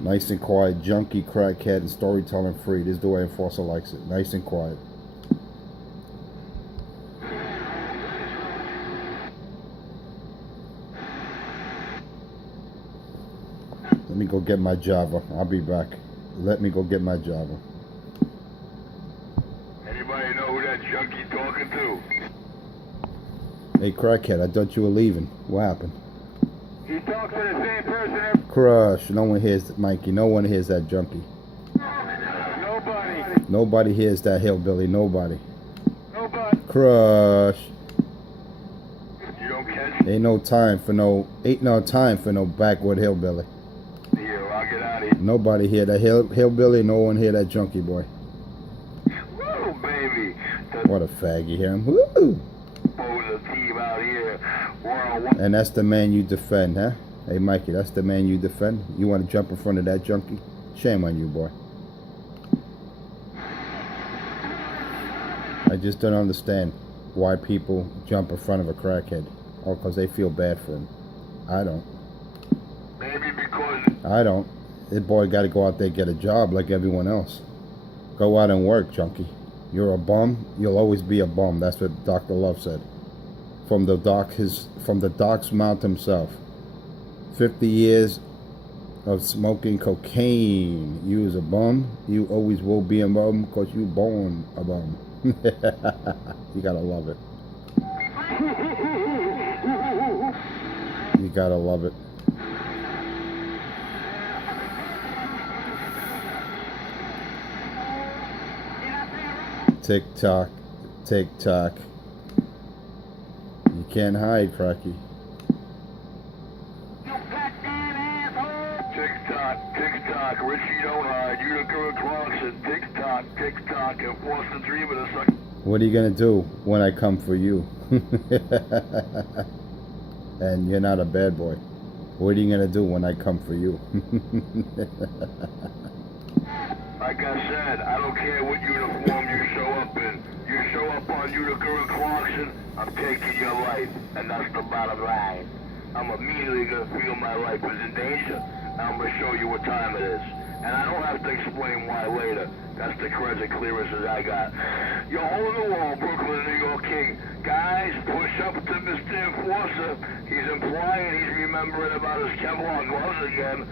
Nice and quiet, junkie, crackhead, and storytelling free. This is the way Enforcer likes it. Nice and quiet. Let me go get my Java. I'll be back. Let me go get my Java. Anybody know who that junkie talking to? Hey, crackhead, I thought you were leaving. What happened? He talks to the same person every... Crush. No one hears Mikey. No one hears that junkie. Nobody. Nobody hears that hillbilly. Nobody. Nobody. Crush. You don't catch me? Ain't no time for no backward hillbilly. Here, I'll get out of here. Nobody hear that hillbilly. No one hear that junkie boy. Woo, baby. What a fag, you hear him? Woo! The team out here. We're on one. And that's the man you defend, huh? Hey, Mikey, that's the man you defend? You want to jump in front of that junkie? Shame on you, boy. I just don't understand why people jump in front of a crackhead. Oh, because they feel bad for him. I don't. Maybe because... I don't. This boy got to go out there and get a job like everyone else. Go out and work, junkie. You're a bum. You'll always be a bum. That's what Dr. Love said. From the doc's mouth himself. 50 years of smoking cocaine. You was a bum. You always will be a bum because you born a bum. You gotta love it. You gotta love it. Tick tock, tick tock. You can't hide, Cracky. Tick-tock, Richie don't hide, Utica Clarkson, tick-tock, Enforcer Dreamer to suck. What are you gonna do when I come for you? And you're not a bad boy. What are you gonna do when I come for you? Like I said, I don't care what uniform you show up in. You show up on Utica Clarkson, I'm taking your life, and that's the bottom line. I'm immediately gonna feel my life is in danger, and I'm gonna show you what time it is. And I don't have to explain why later. That's the credit clearances I got. You're hole in the wall, Brooklyn, New York King. Guys, push up to Mr. Enforcer. He's implying he's remembering about his Kevlar gloves again.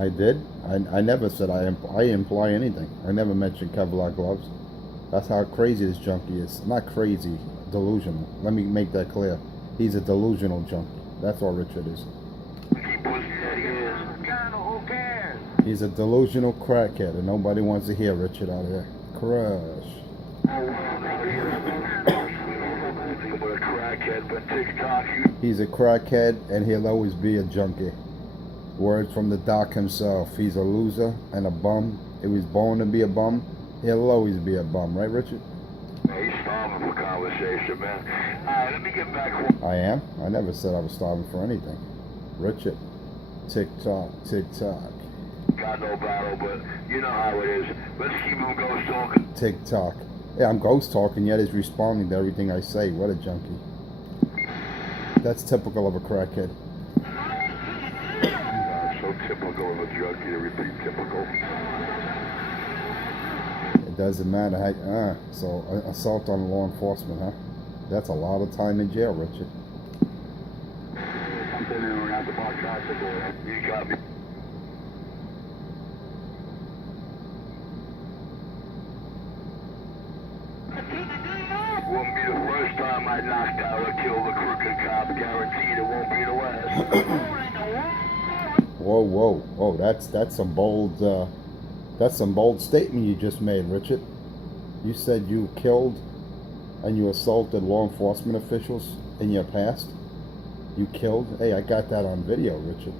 I did? I never said I imply anything. I never mentioned Kevlar gloves. That's how crazy this junkie is. Not crazy, delusional. Let me make that clear. He's a delusional junkie. That's all Richard is. Who cares? He's a delusional crackhead, and nobody wants to hear Richard out here. Crush. He's a crackhead, and he'll always be a junkie. Words from the doc himself. He's a loser and a bum. He was born to be a bum. He'll always be a bum, right, Richard? He's starving for conversation, man. Alright, let me get back. I am? I never said I was starving for anything. Richard. Tick-tock, tick-tock. Got no battle, but you know how it is. Let's keep him ghost talking. Tick-tock. Yeah, I'm ghost talking, yet he's responding to everything I say. What a junkie. That's typical of a crackhead. So typical of a junkie to repeat typical. It doesn't matter how... so assault on law enforcement, huh? That's a lot of time in jail, Richard. Something in around the box bicycle. You got me. Won't be the first time I knocked out or killed a crooked cop. Guaranteed it won't be the last. Whoa, whoa, whoa! That's some bold statement you just made, Richard. You said you killed and you assaulted law enforcement officials in your past. You killed? Hey, I got that on video, Richard.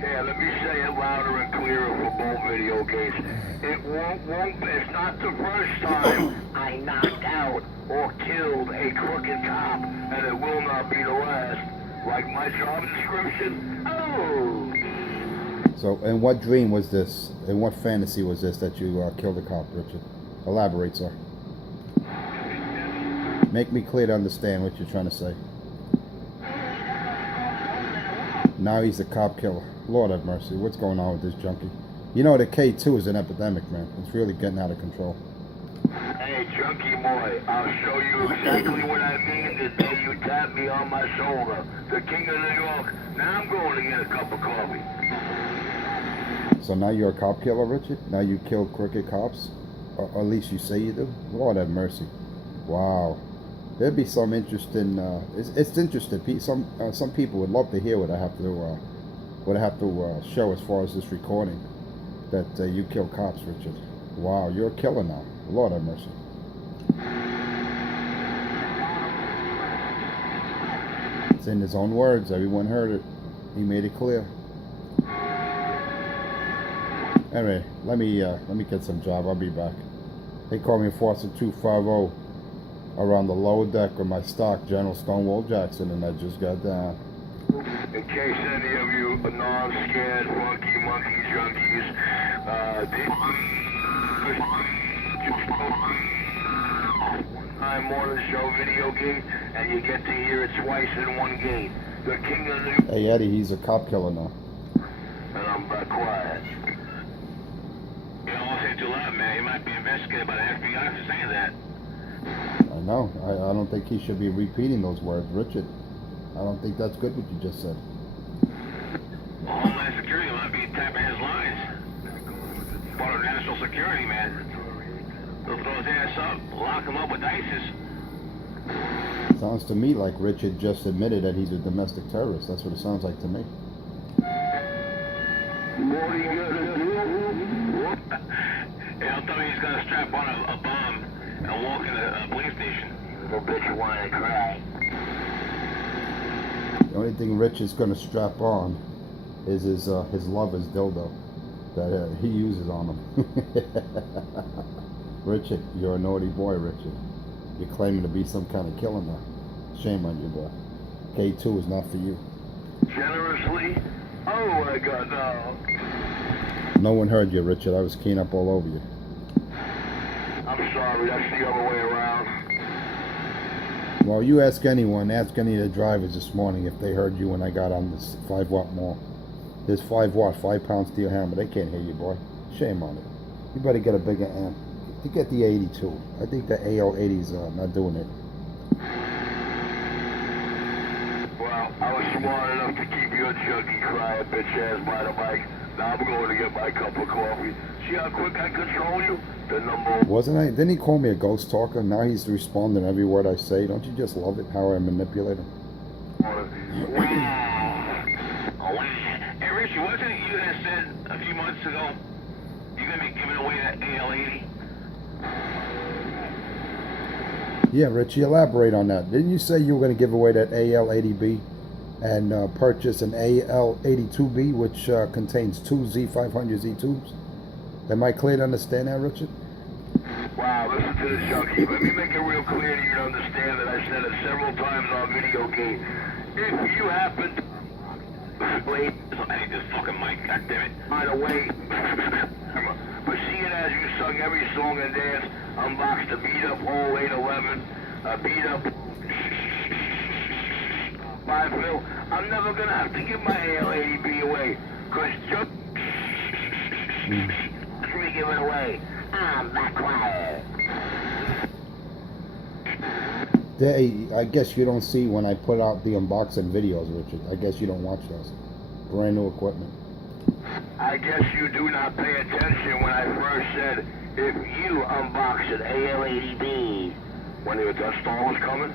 Yeah, let me say it louder and clearer for both video games. It it's not the first time I knocked out or killed a crooked cop, and it will not be the last. Like my job description? Oh! So, in what dream was this? In what fantasy was this that you killed a cop, Richard? Elaborate, sir. Make me clear to understand what you're trying to say. Now he's a cop killer. Lord have mercy. What's going on with this junkie? You know, the K2 is an epidemic, man. It's really getting out of control. Hey, Junkie Boy, I'll show you exactly what I mean the day you tap me on my shoulder. The King of New York. Now I'm going to get a cup of coffee. So now you're a cop killer, Richard? Now you kill crooked cops? Or at least you say you do? Lord have mercy. Wow. There'd be some interesting, it's interesting. Some people would love to hear what I have to show as far as this recording. That you kill cops, Richard. Wow, you're a killer now. Lord have mercy. It's in his own words. Everyone heard it. He made it clear. Anyway, let me get some job. I'll be back. They call me Enforcer 250 around the lower deck with my stock, General Stonewall Jackson, and I just got down. In case any of you non-scared funky monkey junkies time morning show video gate, and you get to hear it twice in one gate. The King of New York. Hey Eddie, he's a cop killer now. And I'm back quiet. You don't want to say too loud, man. He might be investigated by the FBI for saying that. I know. I don't think he should be repeating those words, Richard. I don't think that's good what you just said. Well, Homeland Security might be tapping his lines. Part of national security, man. They'll throw his ass up, lock him up with ISIS. Sounds to me like Richard just admitted that he's a domestic terrorist. That's what it sounds like to me. What are you gonna do? He'll tell me he's gonna strap on a bomb and walk in a police station. Little bitch, you wanna cry? The only thing Rich is going to strap on is his lover's dildo that he uses on him. Richard, you're a naughty boy, Richard. You're claiming to be some kind of killer now. Shame on you, boy. K2 is not for you. Generously? Oh my God, no. No one heard you, Richard. I was keying up all over you. I'm sorry, that's the other way around. Well, you ask anyone, ask any of the drivers this morning if they heard you when I got on this 5-watt mall. There's 5-pound steel hammer. They can't hear you, boy. Shame on it. You better get a bigger amp. You get the 82. I think the AL80's not doing it. Well, I was smart enough to keep your junkie crying bitch ass by the mic. Now I'm going to get my cup of coffee. See how quick I control you? The number. Wasn't I? Didn't he call me a ghost talker? Now he's responding to every word I say. Don't you just love it how I manipulate him? Hey, Richie, wasn't it you that said a few months ago you're going to be giving away that AL-80? Yeah, Richie, elaborate on that. Didn't you say you were going to give away that AL-80B and purchase an AL-82B, which contains 2 Z500Z tubes? Am I clear to understand that, Richard? Wow, listen to this junkie. Let me make it real clear to you to understand that I said it several times on video game. If you happen to... Wait. I hate this fucking mic, goddammit. By the way, but seeing as you sung every song and dance, unboxed a beat up whole 811, a beat up 5 mil, I'm never gonna have to give my AL-80B away, cause just me give it away. I'm back quiet. I guess you don't see when I put out the unboxing videos, Richard. I guess you don't watch those. Brand new equipment. I guess you do not pay attention when I first said, if you unbox an AL-80B, when the dust storm was coming,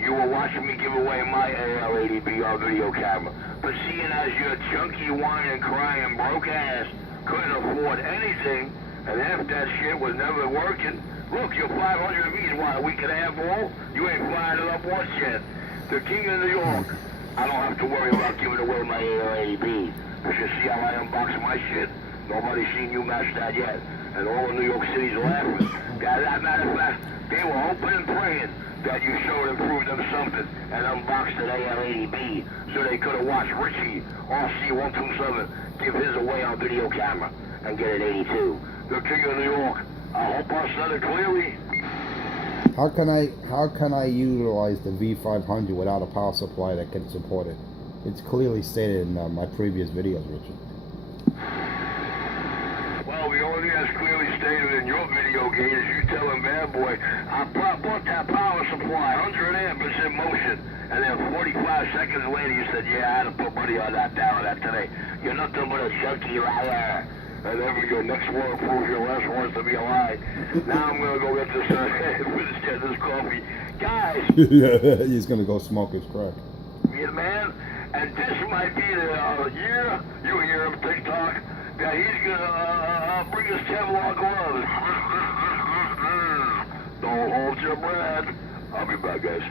you were watching me give away my AL-80B on video camera. But seeing as your junkie whining, crying, broke ass couldn't afford anything, and half that shit was never working, look, your 500 V's, what, a week and a half old? You ain't fired it up once yet. The King of New York. I don't have to worry about giving away my AL-80B. You should see how I unbox my shit. Nobody's seen you match that yet. And all of New York City's laughing. As a matter of fact, they were hoping and praying that you showed and proved them something and unboxed an AL-80B so they could have watched Richie, RC127, give his away on video camera and get an 82. The King of New York. I hope I said it clearly. How can I utilize the V500 without a power supply that can support it? It's clearly stated in my previous videos, Richard. Well, the only thing that's clearly stated in your video, Gate, is you telling Bad Boy, I bought that power supply, 100 amp is in motion. And then 45 seconds later, you said, yeah, I had to put money on that down that today. You're nothing but a chunky liar. And then your next one proves your last one's to be a lie. Now I'm going to go get this, get this coffee. Guys, He's gonna go smoke his crack. yeah, man, and this might be the year, you hear him TikTok, that he's gonna bring us Kevlar gloves. Don't hold your breath. I'll be back, guys.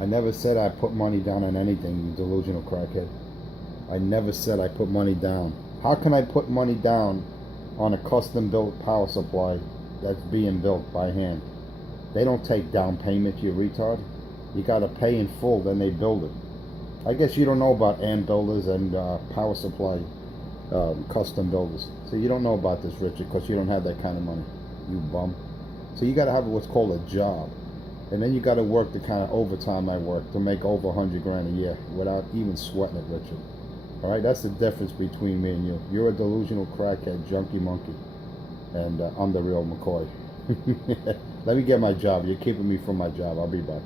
I never said I put money down on anything, you delusional crackhead. I never said I put money down. How can I put money down on a custom-built power supply that's being built by hand? They don't take down payment, you retard. You gotta pay in full, then they build it. I guess you don't know about ant builders and power supply custom builders. So you don't know about this, Richard, because you don't have that kind of money, you bum. So you gotta have what's called a job. And then you gotta work the kind of overtime I work to make over 100 grand a year without even sweating it, Richard. Alright, that's the difference between me and you. You're a delusional crackhead, junkie monkey. And I'm the real McCoy. Let me get my job. You're keeping me from my job. I'll be back.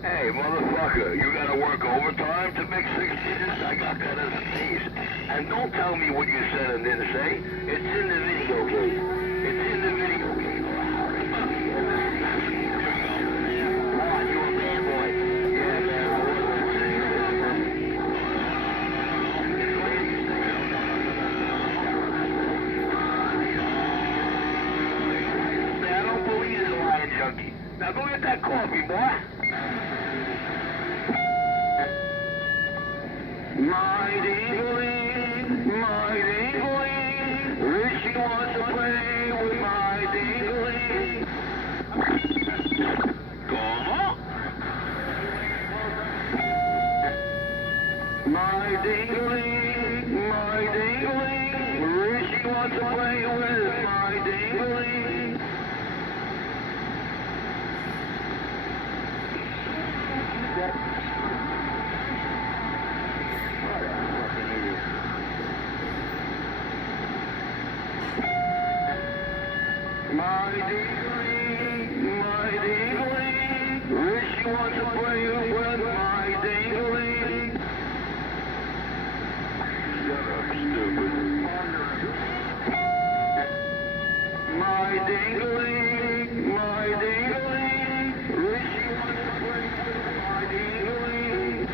Hey, motherfucker, you gotta work overtime to make 6 digits? I got that as a tease. And don't tell me what you said and didn't say. It's in the video game. It's in the video game. Oh, you a bad boy. Yeah, man. I don't believe this lying junkie. Now go get that coffee, boy. My dingling, Richie wants to play with my dingling. ¿Cómo? My dingling, Richie wants to play with my dingling. My dingling, Richie wants to play with my dingling. Shut up, stupid. My dingling, Richie wants to play with my dingling.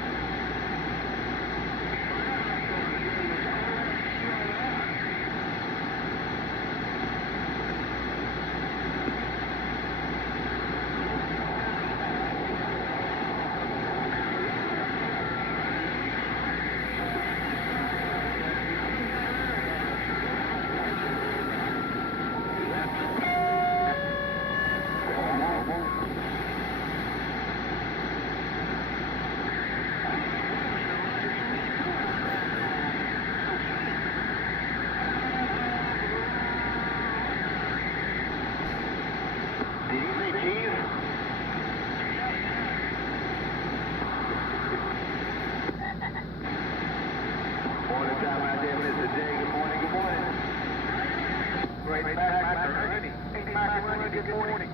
Good morning.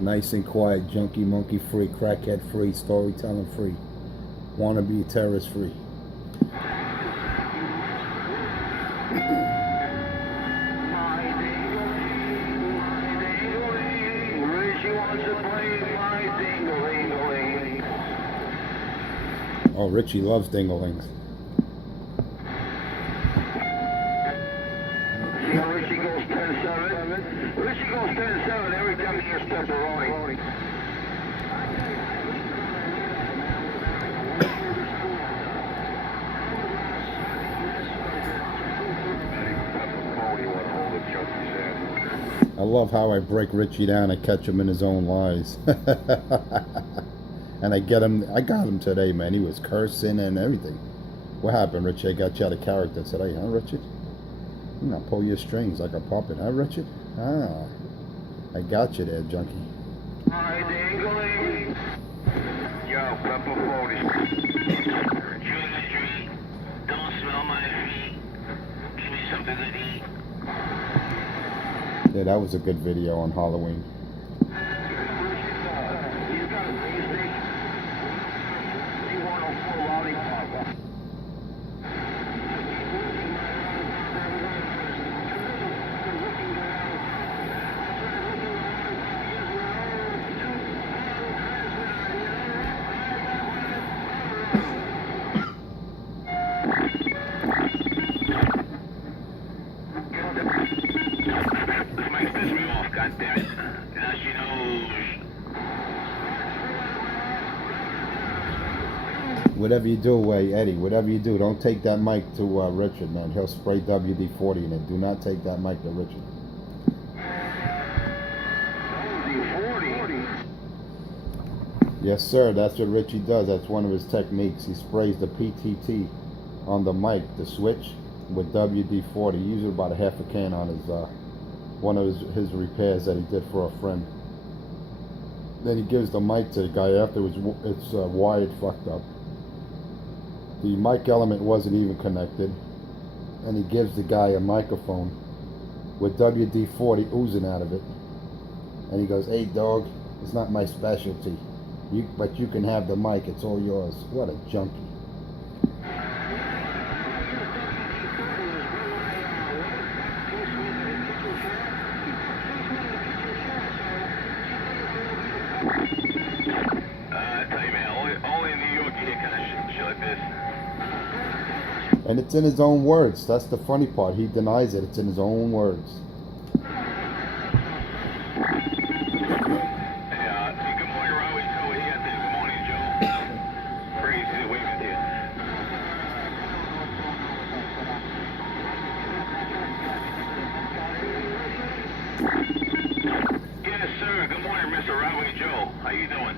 Nice and quiet, junkie monkey free, crackhead free, storytelling free, wannabe terrorist free. Oh, Richie loves dinglings. See how Richie goes 10-7? Richie goes 10-7. pepperoni. I love how I break Richie down and catch him in his own lies. And I got him today, man. He was cursing and everything. What happened, Richie? I got you out of character today, huh, Richard? You know, pull your strings like a puppet, huh, Richard? Ah, I got you there, junkie. Alright, dangling. Yo, pepperoni. Trick or treat. Don't smell my feet. Give me something to eat. Yeah, that was a good video on Halloween. This mic pissed me off, goddammit. Now she knows. Whatever you do, Eddie, whatever you do, don't take that mic to Richard, man. He'll spray WD-40 in it. Do not take that mic to Richard. Yes, sir. That's what Richie does. That's one of his techniques. He sprays the PTT on the mic, the switch, with WD-40. He uses about a half a can on his one of his repairs that he did for a friend. Then he gives the mic to the guy after it's wired fucked up. The mic element wasn't even connected, and he gives the guy a microphone with WD-40 oozing out of it, and he goes, "Hey dog, it's not my specialty, but you can have the mic, it's all yours." What a junkie. I tell you, man, only in New York you hear kind of shit like this. And it's in his own words. That's the funny part. He denies it. It's in his own words. Hey, good morning, Robbie. So what do you got there? Good morning, Joe. Crazy to wave with you. Yes, sir. Good morning, Mr. Robbie Joe. How you doing?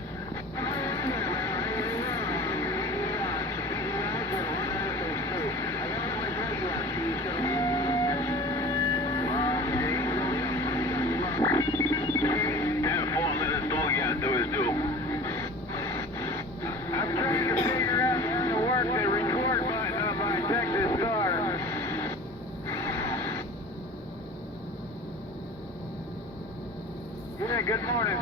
I'm trying to figure out how to work the record button on my Texas car. Yeah, good morning.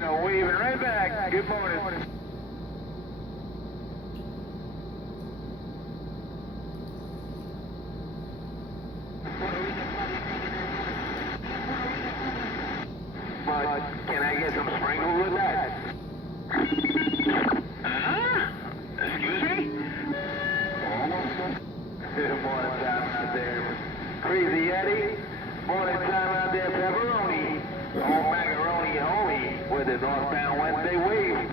No, waving right back. Good morning. Can I get some sprinkles with that? Excuse me? Good morning time out there. Crazy Eddie. Morning time out there, pepperoni. Old macaroni homie with the Northbound Wednesday wave.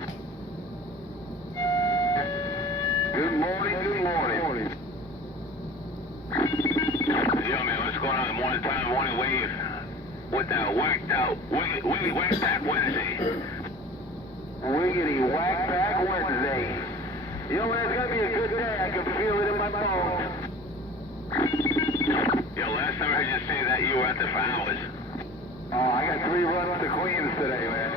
Good morning, good morning. Yo, man, what's going on? Morning time, morning wave. With that whacked out, wiggly whack back Wednesday. Wiggity whack back Wednesday. Yo, man, it's gonna be a good day. I can feel it in my bones. Yo, last time I heard you say that, you were out there for hours. Oh, I got 3 runs to Queens today, man.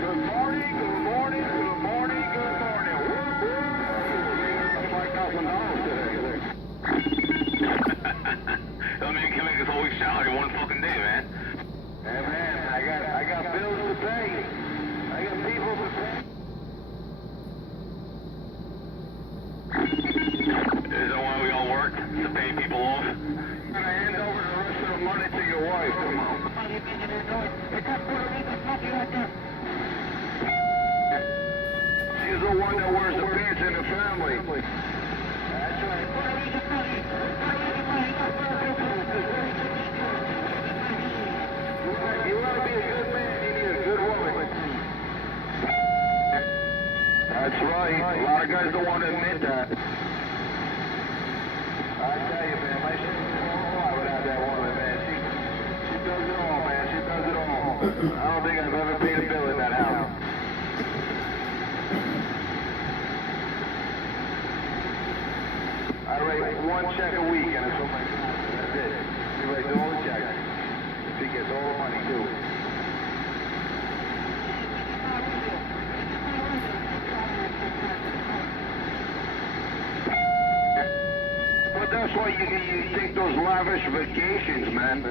Good morning, good morning, good morning, good morning. Woo-hoo! $5,000 today. That man can make his whole week's salary in one fucking day, man. Hey, man, I got bills to pay. I got people to pay. Is that why we all work? To pay people off? I'm gonna hand over the rest of the money to your wife. She's the one that wears the pants in the family. That's right. That's right. A lot of guys don't want to admit that. I tell you, man, my shit would fly without that woman, man. She does it all, man. She does it all. I don't think I've ever paid a bill in that house. I write one check a week, and it's for my son. That's it. He writes all the checks. He gets all the money, too. But that's why you take those lavish vacations, man.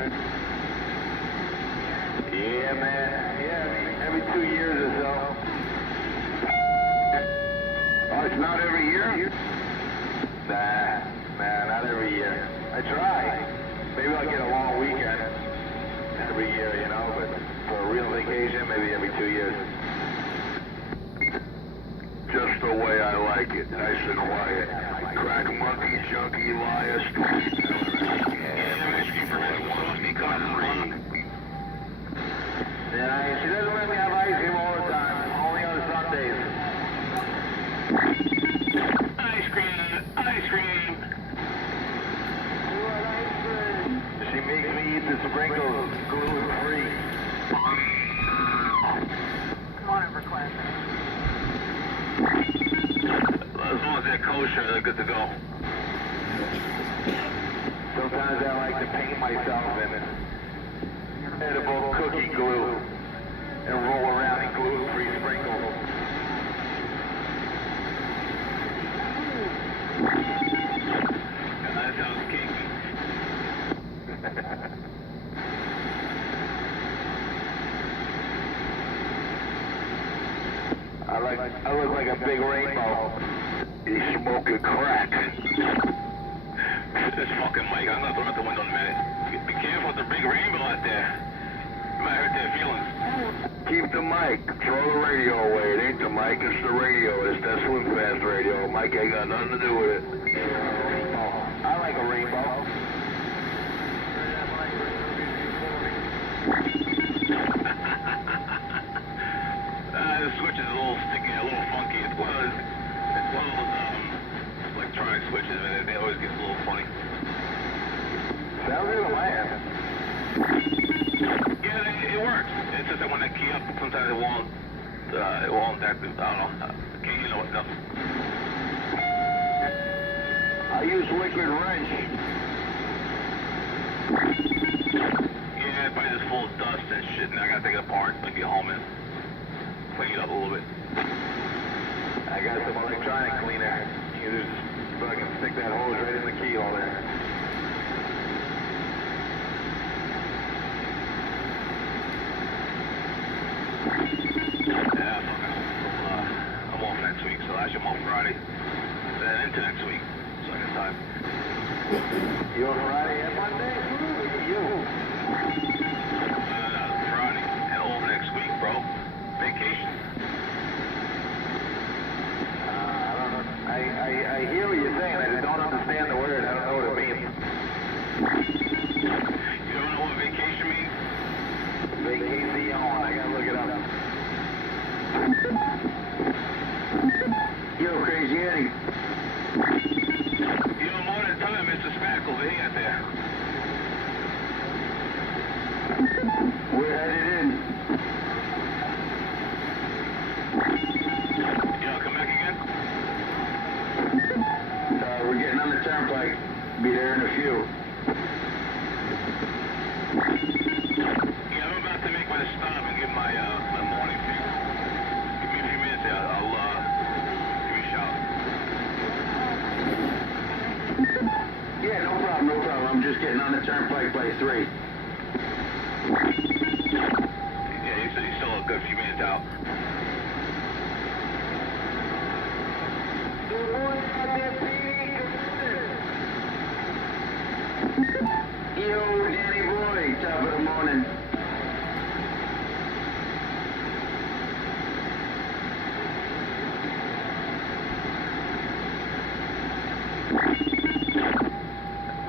Yeah, man. Yeah, every 2 years or so. Oh, it's not every year? Nah, not every year. I try. Maybe I'll get a long weekend every year, you know, but for a real vacation, maybe every 2 years. Just the way I like it, nice and quiet. Crack monkey, junkie, liar, yeah, she doesn't let me have ice cream all the time, only on Sundays. Ice cream, ice cream. She makes me eat the sprinkles, gluten-free. Come on over, class. As long as they're kosher, they're good to go. Sometimes I like to paint myself in edible cookie glue and roll around in gluten-free sprinkles. That sounds kinky. I look like a big rainbow. He's smoking crack. This fucking Mike, I'm gonna throw out the window in a minute. Be careful with the big rainbow out there. You might hurt their feelings. Keep the mic. Throw the radio away. It ain't the mic, it's the radio. It's that Slim Fast radio. Mike ain't got nothing to do with it. I like a rainbow. The switch is a little sticky, a little funky. It's one of those electronic switches, and they always get a little funny. Sounds like a man. Yeah, it works. It's just that when I key up, sometimes it won't active. I don't know. Can't you know what stuff? I use liquid wrench. Yeah, it's probably just full of dust and shit, and I gotta take it apart, like get home and clean it up a little bit. I got some electronic cleaner. You just fucking stick that hose right in the keyhole there. Yeah, I'm off next week, so actually I'm off Friday. Then into next week, so I got time. You on Friday and Monday? You. Friday and all next week, bro. Vacation. I don't know. I hear what you're saying. I just don't understand the word. I don't know what it means. You don't know what vacation means? Vacation. I gotta look it up. Yo, Crazy Eddie. You know, more than time, Mr. Spackle, they ain't there. We're headed in. You know, come back again? We're getting on the turnpike. Be there in a few. Yeah, I'm about to make my stop and give my morning fix. Give me a few minutes there. I'll give you a shout. Yeah, no problem. I'm just getting on the turnpike by 3. Yeah, you still a good few minutes out. Yo, Danny boy, top of the morning.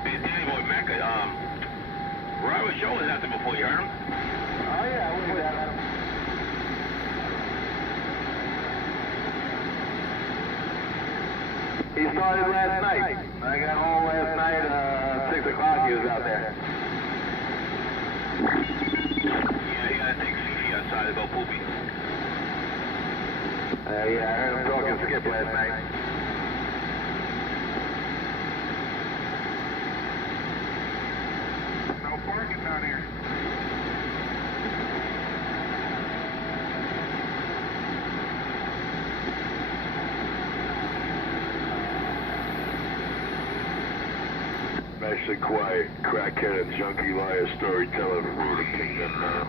Hey, Danny Boy, Mecca, Robert Shaw was out there before, you heard him? Oh, yeah, I went with that. He started last night. I got home last night, 6 o'clock he was out there. Yeah, he got to take Fifi outside to go poopy. Yeah, I heard him talking Skip last night. No parking down here. Nice and quiet, crackhead and junkie liar storyteller through the kingdom now.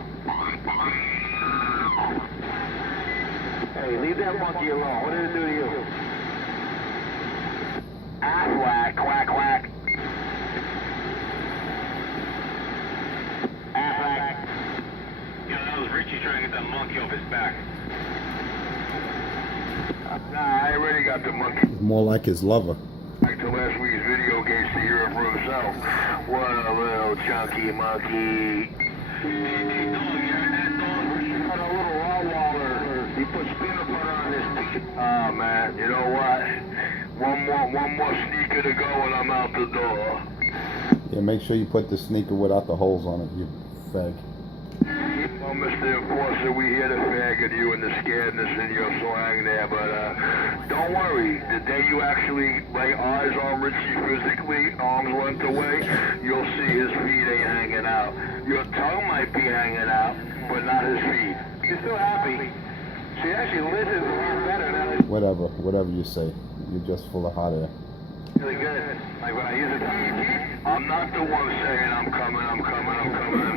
Hey, leave that monkey alone. What did it do to you? Ass whack, quack, quack. Ass whack. You know, that was Richie trying to get that monkey off his back. Nah, I already got the monkey. More like his lover. Back to last week's video games to hear it for himself. What a little chunky monkey. Hey, dog, you heard that dog? Got a little Rottweiler. He put peanut butter on his teeth. Oh man, you know what? One more sneaker to go and I'm out the door. Yeah, make sure you put the sneaker without the holes on it, you fag. Well, Mr. Enforcer, we hear the fag of you and the scaredness in your slang there, but don't worry. The day you actually lay eyes on Richie physically, arm's length away, you'll see his feet ain't hanging out. Your tongue might be hanging out, but not his feet. You're still happy. She actually listens a lot better now. Whatever you say. You're just full of hot air. Really good. Like when I use it, I'm not the one saying I'm coming, and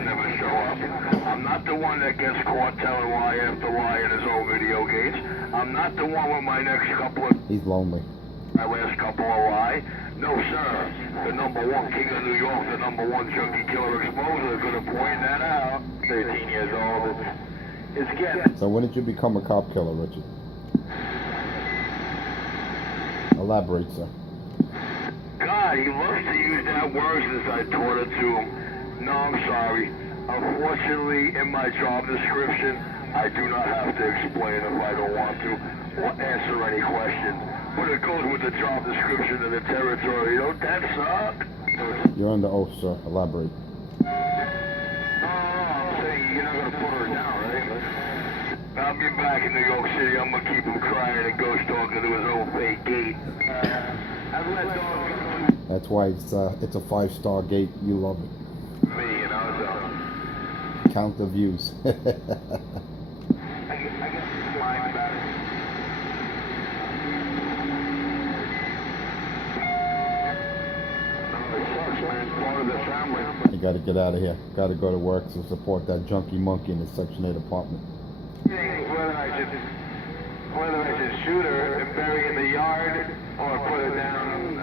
never show up. I'm not the one that gets caught telling lie after lie in his own video games. I'm not the one with my next couple of, He's lonely. my last couple of lie. No, sir. The #1 king of New York, the #1 junkie killer exposer is going to point that out. 13 years old. It's getting. So when did you become a cop killer, Richard? Elaborate, sir. God, he loves to use that word since I taught it to him. No, I'm sorry. Unfortunately, in my job description, I do not have to explain if I don't want to, or answer any questions. But it goes with the job description of the territory. Don't that suck? You're under oath, sir. Elaborate. No, I'm saying you're not going to put her down, right? I'll be back in New York City. I'm going to keep him crying and ghost talking to his own fake gate. I've let dogs That's why it's a 5-star gate. You love it. me, you know, so Count the views. I get lying about it. No, it sucks, man. It's part of the family. You gotta get out of here. Gotta go to work to support that junkie monkey in his Section 8 apartment. Whether I should shoot her and bury in the yard or put her down,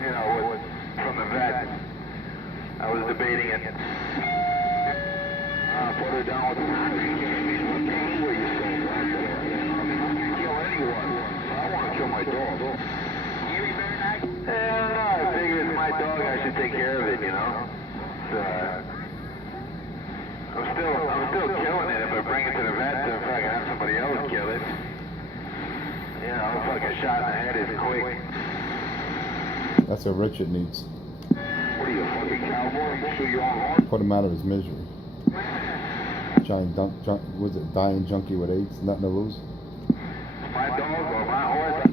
you know, from the vet. I was debating it. Put her down with the what you say, right? I mean, I can kill anyone. I want to kill my dog. Hell no, I figure it's my dog, I should take care of it, you know? I'm still killing it if I bring it to the vet to fucking have somebody else kill it. You know, a fucking shot in the head is quick. That's what Richard needs. What are you, a fucking cowboy? You shoot your own horse? Put him out of his misery. Was it dying junkie with AIDS? Nothing to lose? My dog or my horse?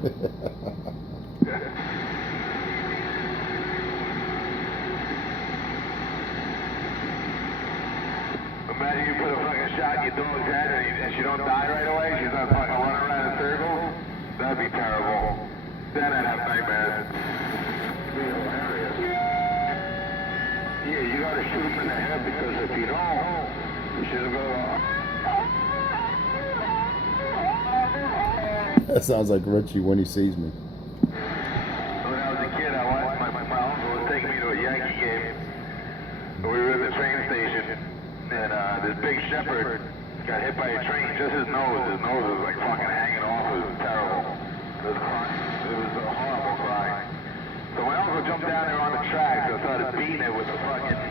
Imagine you put a fucking shot in your dog's head and she don't die right away. She's not fucking running around in circles. That'd be terrible. Then I'd have nightmares. It'd be hilarious. Yeah, you gotta shoot him in the head because if you don't, she'll go. That sounds like Richie when he sees me. When I was a kid, I watched my uncle was taking me to a Yankee game. We were at the train station, and this big shepherd got hit by a train. Just his nose was like fucking hanging off. It was terrible. It was a horrible cry. So my uncle jumped down there on the tracks and started beating it with the